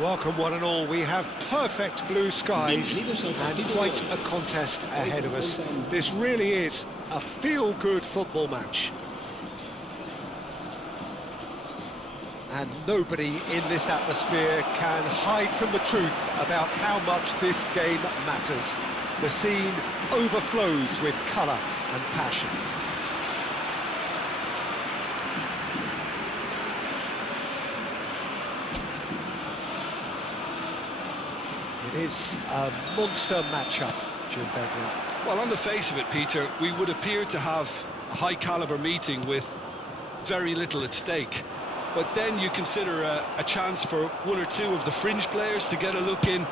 Welcome one and all. We have perfect blue skies and quite a contest ahead of us. This really is a feel-good football match. And nobody in this atmosphere can hide from the truth about how much this game matters. The scene overflows with colour and passion. It is a monster matchup, Jim Begley. Well, on the face of it, Peter, we would appear to have a high-caliber meeting with very little at stake. But then you consider a chance for one or two of the fringe players to get a look in,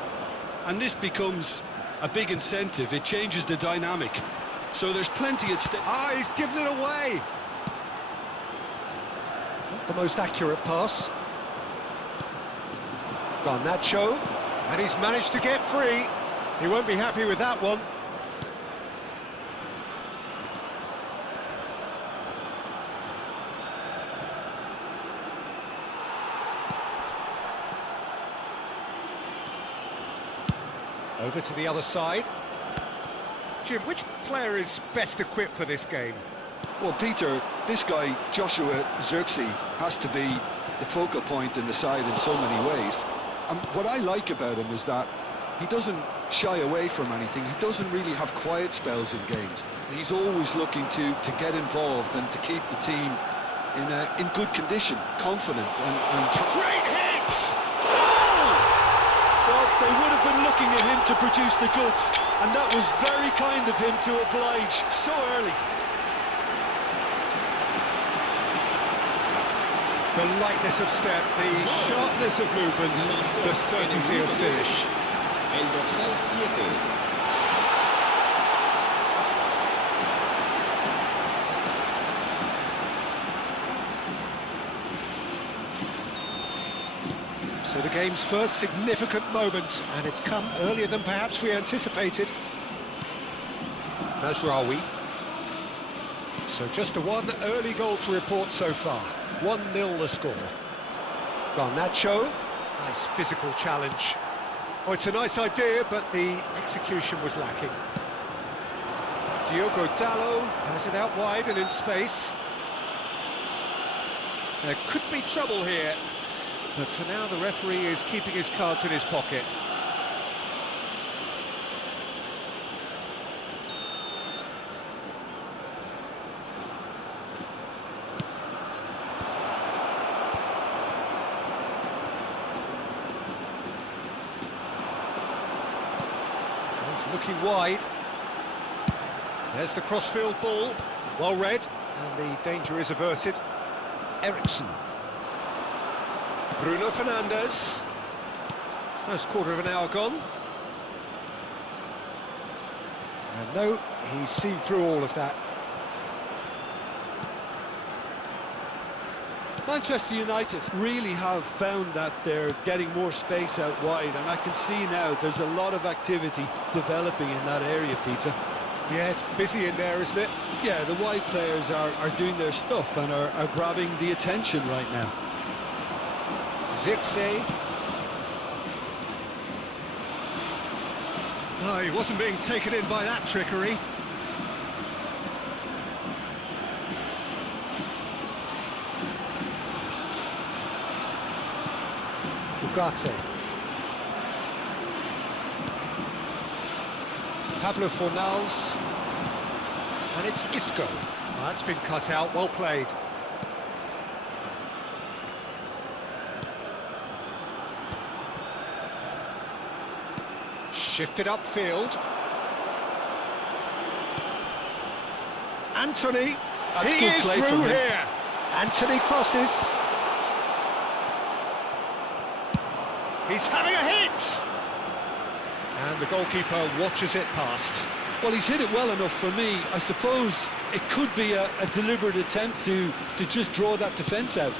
and this becomes a big incentive. It changes the dynamic. So there's plenty at stake. Ah, he's given it away! Not the most accurate pass. Garnacho, and he's managed to get free. He won't be happy with that one. Over to the other side. Jim, which player is best equipped for this game? Well, Peter, this guy, Joshua Zirkzee, has to be the focal point in the side in so many ways. And what I like about him is that he doesn't shy away from anything. He doesn't really have quiet spells in games. He's always looking to get involved and to keep the team in good condition, confident and Great hit! Well, they would have been looking at him to produce the goods, and that was very kind of him to oblige so early. The lightness of step, the sharpness of movement, the certainty of finish. El dorsal 7. So the game's first significant moment, and it's come earlier than perhaps we anticipated. Mazraoui. So just a one early goal to report so far. 1-0 the score. Garnacho. Nice physical challenge. Oh, it's a nice idea, but the execution was lacking. Diogo Dalot has it out wide and in space. There could be trouble here. But for now, the referee is keeping his cards in his pocket. He's looking wide. There's the crossfield ball. Well read, and the danger is averted. Eriksson. Bruno Fernandes. First quarter of an hour gone. And no, he's seen through all of that. Manchester United really have found that they're getting more space out wide, and I can see now there's a lot of activity developing in that area, Peter. Yeah, it's busy in there, isn't it? Yeah, the wide players are doing their stuff and are grabbing the attention right now. Zirkzee. Oh, he wasn't being taken in by that trickery. Ugarte. Pablo Fornals. And it's Isco. Oh, that's been cut out, well played. Shifted upfield. Anthony. That's he good is play through from him. here. Anthony crosses. He's having a hit. And the goalkeeper watches it past. Well, he's hit it well enough for me. I suppose it could be a deliberate attempt to just draw that defence out.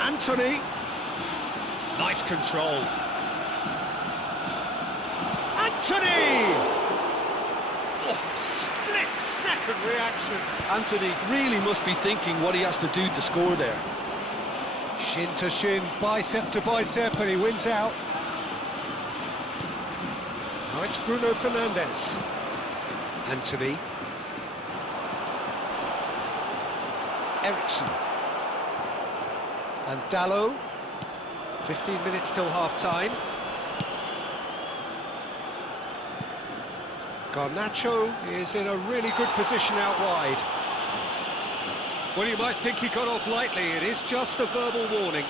Anthony. Nice control. Anthony! Oh, split second. different reaction. Anthony really must be thinking what he has to do to score there. Shin to shin, bicep to bicep, and he wins out. Now it's Bruno Fernandes. Anthony. Eriksson. And Dalot. 15 minutes till half-time. Garnacho is in a really good position out wide. Well, you might think he got off lightly. It is just a verbal warning.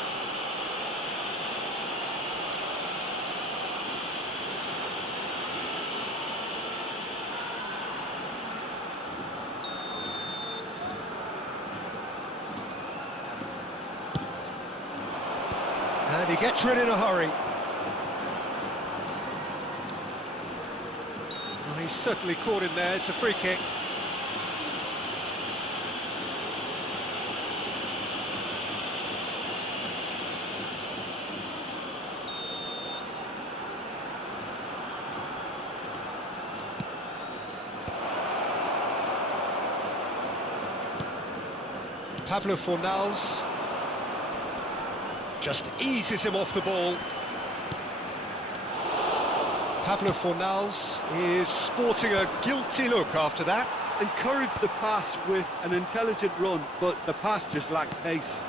And he gets rid in a hurry. Well, he's certainly caught him there. It's a free kick. Pablo Fornals just eases him off the ball. Pablo Fornals is sporting a guilty look after that. Encouraged the pass with an intelligent run, but the pass just lacked pace.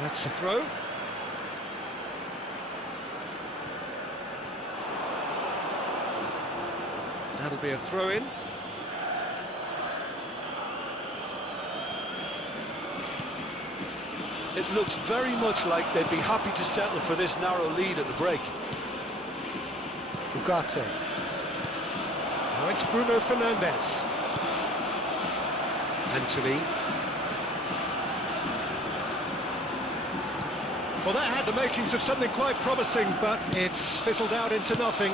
That's a throw. That'll be a throw-in. It looks very much like they'd be happy to settle for this narrow lead at the break. Ugarte. Now it's Bruno Fernandes. Anthony. Well, that had the makings of something quite promising, but it's fizzled out into nothing.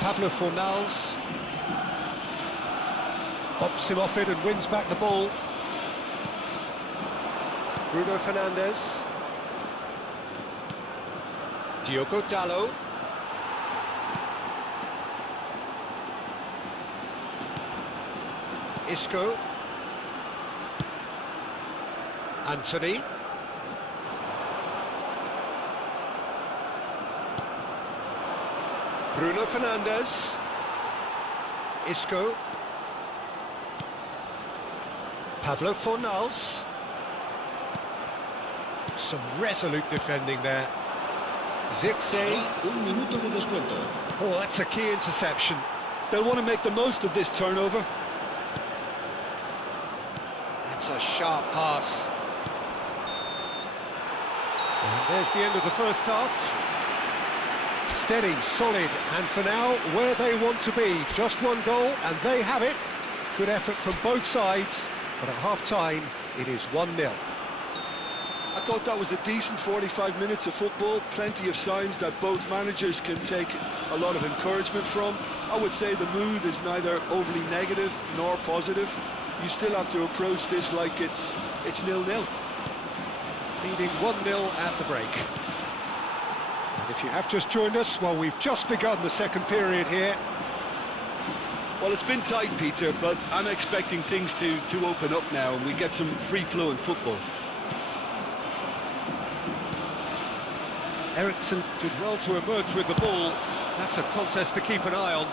Pablo Fornals pops him off it and wins back the ball. Bruno Fernandes. Diogo Dalot. Isco. Anthony. Bruno Fernandes. Isco. Pablo Fornals. Some resolute defending there. Zirkzee. Un minuto de descuento. Oh, that's a key interception. They'll want to make the most of this turnover. That's a sharp pass. And there's the end of the first half. Steady, solid, and for now, where they want to be. Just one goal, and they have it. Good effort from both sides, but at half-time, it is 1-0. I thought that was a decent 45 minutes of football. Plenty of signs that both managers can take a lot of encouragement from. I would say the mood is neither overly negative nor positive. You still have to approach this like it's 0-0. Leading 1-0 at the break. And if you have just joined us, well, we've just begun the second period here. Well, it's been tight, Peter, but I'm expecting things to open up now and we get some free-flowing football. Eriksson did well to emerge with the ball. That's a contest to keep an eye on.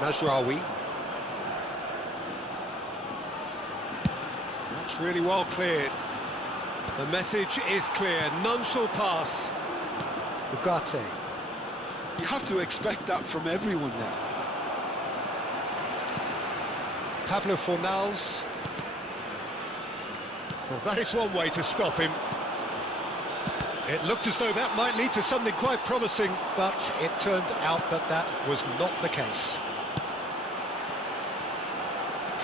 Mazraoui. That's really well cleared. The message is clear. None shall pass. Ugarte. You have to expect that from everyone now. Pablo Fornals. Well, that is one way to stop him. It looked as though that might lead to something quite promising, but it turned out that that was not the case.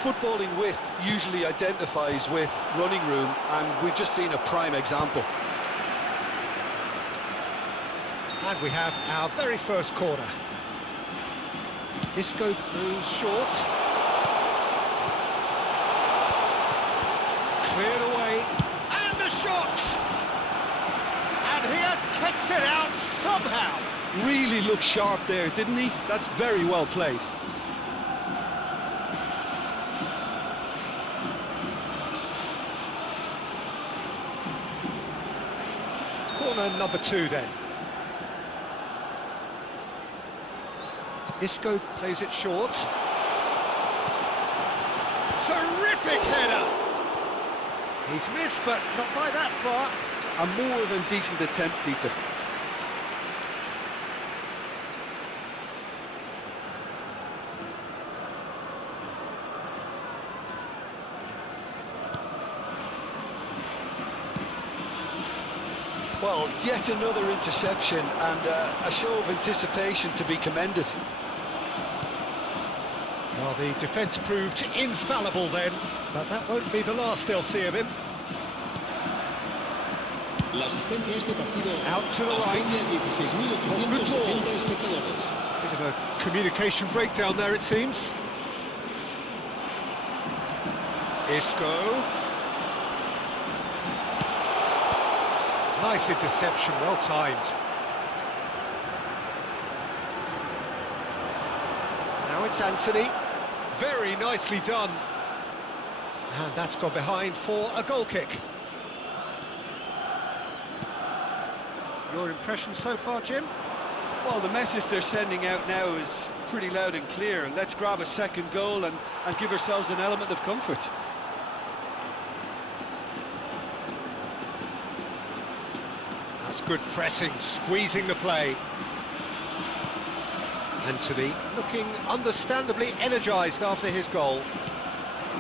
Footballing width usually identifies with running room, and we've just seen a prime example. And we have our very first corner. Isco goes short. takes it out somehow. Really looked sharp there, didn't he? That's very well played. Corner number 2 then. Isco plays it short. Terrific header! He's missed, but not by that far. A more than decent attempt, Peter. Well, yet another interception and a show of anticipation to be commended. Well, the defence proved infallible then, but that won't be the last they'll see of him. La asistencia a este partido Out to the right. asciende a 16.870 espectadores. Bit of a communication breakdown there, it seems. Isco. Nice interception, well timed. Now it's Anthony. Very nicely done. And that's gone behind for a goal kick. Your impression so far, Jim? Well, the message they're sending out now is pretty loud and clear. Let's grab a second goal and give ourselves an element of comfort. That's good pressing, squeezing the play. Anthony looking understandably energised after his goal.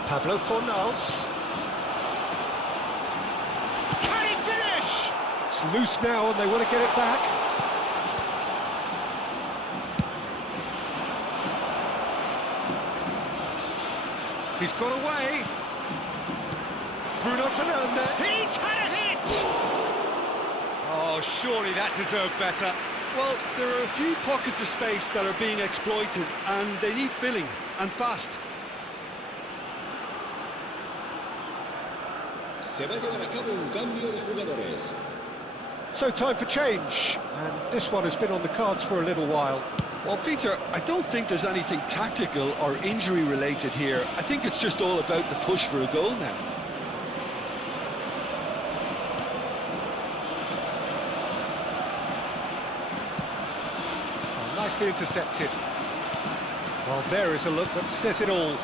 Pablo Fornals. Can he finish? It's loose now and they want to get it back. He's got away. Bruno Fernandes. He's had a hit! Oh, surely that deserved better. Well, there are a few pockets of space that are being exploited and they need filling, and fast. Se va a llevar a cabo un cambio de jugadores. So time for change, and this one has been on the cards for a little while. Well, Peter, I don't think there's anything tactical or injury related here. I think it's just all about the push for a goal now. Nicely intercepted. Well, there is a look that says it all.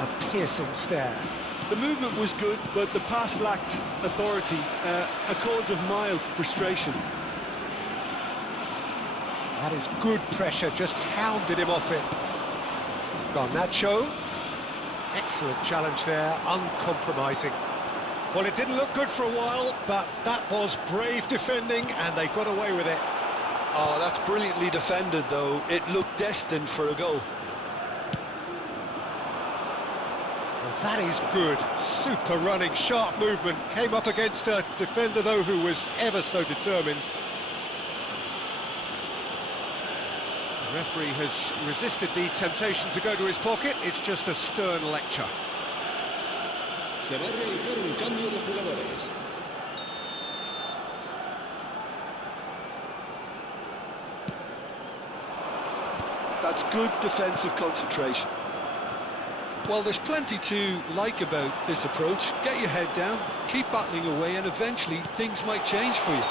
A piercing stare. The movement was good, but the pass lacked authority, a cause of mild frustration. That is good pressure, just hounded him off it. Garnacho. Excellent challenge there, uncompromising. Well, it didn't look good for a while, but that was brave defending, and they got away with it. Oh, that's brilliantly defended, though. It looked destined for a goal. Well, that is good. Super running, sharp movement. Came up against a defender, though, who was ever so determined. The referee has resisted the temptation to go to his pocket. It's just a stern lecture. Se va a realizar un cambio de jugadores. That's good defensive concentration. Well, there's plenty to like about this approach. Get your head down, keep battling away, and eventually things might change for you.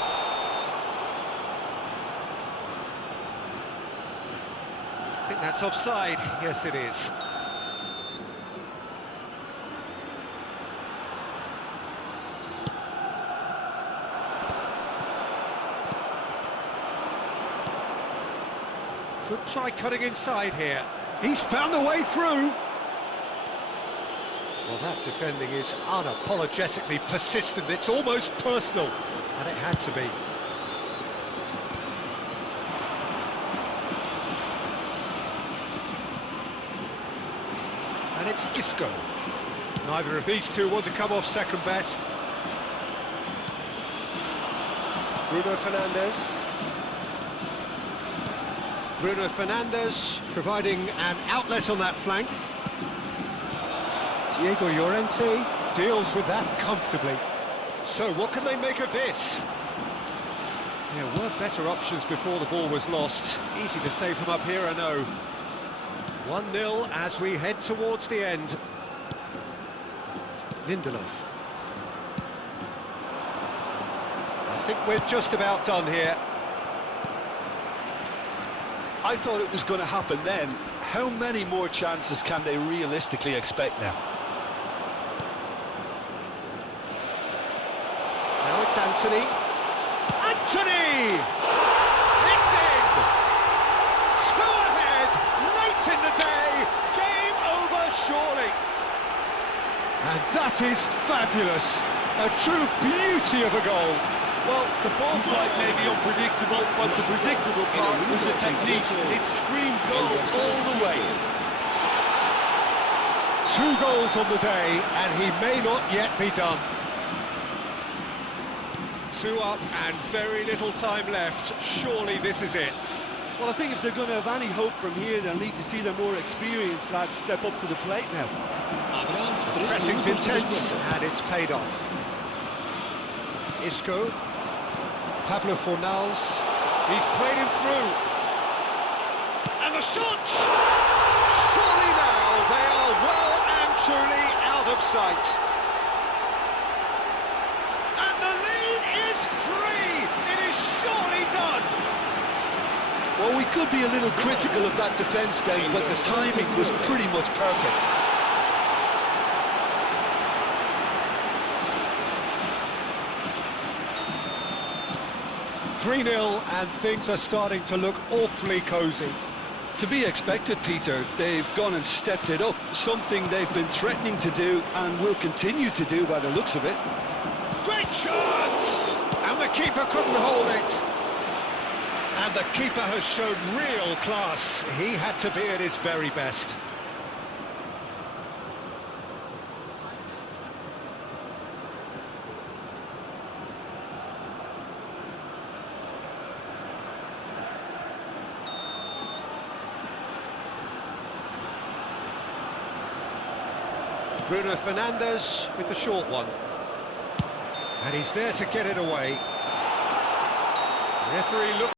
I think that's offside. Yes, it is. Could try cutting inside here. He's found a way through. Well, that defending is unapologetically persistent. It's almost personal, and it had to be. And it's Isco. Neither of these two want to come off second best. Bruno Fernandes. Bruno Fernandes providing an outlet on that flank. Diego Llorente deals with that comfortably. So what can they make of this? There were better options before the ball was lost. Easy to say from up here, I know. 1-0 as we head towards the end. Lindelof. I think we're just about done here. I thought it was going to happen then. How many more chances can they realistically expect now? Now it's Anthony. Anthony! It's in! 2 ahead, late in the day, game over surely. And that is fabulous. A true beauty of a goal. Well, the ball flight may be unpredictable, but the predictable part was the technique. It screamed goal all the way. 2 goals on the day, and he may not yet be done. 2 up and very little time left. Surely this is it. Well, I think if they're going to have any hope from here, they'll need to see their more experienced lads step up to the plate now. The pressing's intense, and it's paid off. Isco. Pablo Fornals. He's played him through. And the shot! Surely now they are well and truly out of sight. And the lead is 3! It is surely done! Well, we could be a little critical of that defence then, but the timing was pretty much perfect. (3-0) and things are starting to look awfully cosy. To be expected, Peter. They've gone and stepped it up, something they've been threatening to do and will continue to do by the looks of it. Great chance! And the keeper couldn't hold it. And the keeper has shown real class. He had to be at his very best. Bruno Fernandes with the short one. And he's there to get it away. Referee look.